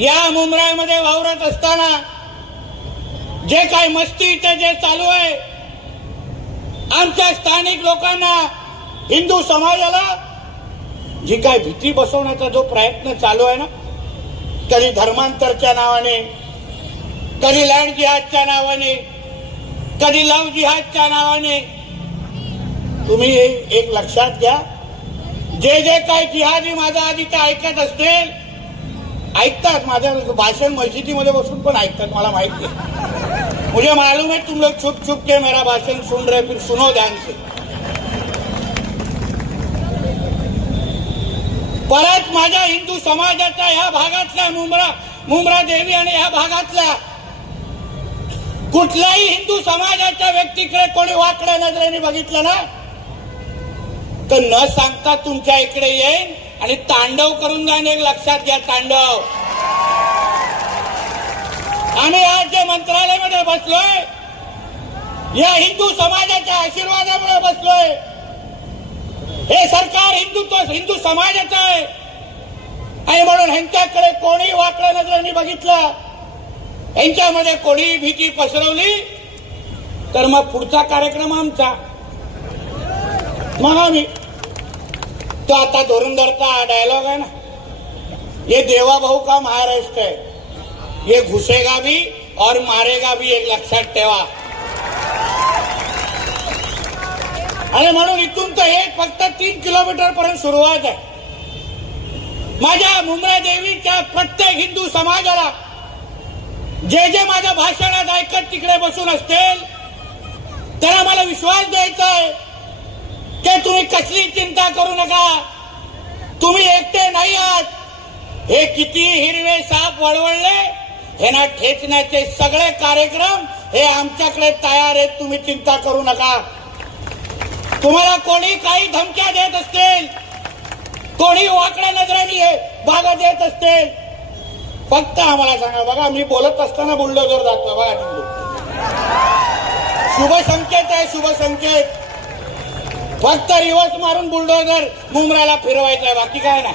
या मुंब्र्यामध्ये वावरत असताना जे काही मस्ती इथे जे चालू आहे, आमच्या स्थानिक लोकांना, हिंदू समाजाला जी काय भीती बसवण्याचा जो प्रयत्न चालू आहे ना, कधी धर्मांतरच्या नावाने, कधी लँड जिहादच्या नावाने, कधी लव जिहादच्या नावाने, तुम्ही एक लक्षात घ्या, जे जे काही जिहादी माझा आधी ते ऐकत असतील, ऐकतात माझं भाषण मस्जिदीमध्ये बसून पण ऐकतात, मला माहिती आहे, मुझे मालूम है तुम लोग छुप छुप के मेरा भाषण सुन रहे, फिर सुनो ध्यान से। परत माझ्या हिंदू समाजाच्या ह्या भागातल्या मुंब्रा देवी आणि ह्या भागातल्या कुठल्याही हिंदू समाजाच्या व्यक्तीकडे कोणी वाकड्या नजरेने बघितलं ना, तर न सांगता तुमच्या इकडे येईन आणि तांडव करून जाईन, एक लक्षात घ्या, तांडव। आम्ही आज जे मंत्रालयामध्ये बसलोय, या हिंदू समाजाच्या आशीर्वादामुळे बसलोय। हे सरकार हिंदू समाजाचं आहे आणि म्हणून ह्यांच्याकडे कोणी वाकड्या नजरेने बघितलं, यांच्यामध्ये कोणी भीती पसरवली, तर मग पुढचा कार्यक्रम आमचा। मग आम्ही तो आता धुरंधरचा डायलॉग आहे ना, ये देवा भाऊ का महाराष्ट्र है, ये घुसेगा भी और मारेगा भी, एक लक्षात ठेवा। आणि म्हणून इथून तर एक फक्त 3 किलोमीटर पर्यंत सुरुवात आहे। माझ्या मुंब्रा देवीच्या प्रत्येक हिंदू समाजाला जे जे माझ्या भाषणात ऐकत तिकडे बसून असतील, त्यांना मला विश्वास द्यायचा आहे की तुम्ही कसली चिंता करू नका, तुम्ही एकटे नाही आहात। हे किती हिरवे साप वळवळले, हे ना ठेचण्याचे सगळे कार्यक्रम हे आमच्याकडे तयार आहेत, तुम्ही चिंता करू नका। तुम्हाला कोणी काही धमक्या देत असतील, कोणी वाकड्या नजरेने भागा देत असतील, फक्त आम्हाला सांगा। बघा, मी बोलत असताना बुलडोजर जातो, बघा, शुभ संकेत आहे, शुभ संकेत। फक्त रिवर्स मारून बुलडोजर मुंब्र्याला फिरवायचा आहे, बाकी काय नाही।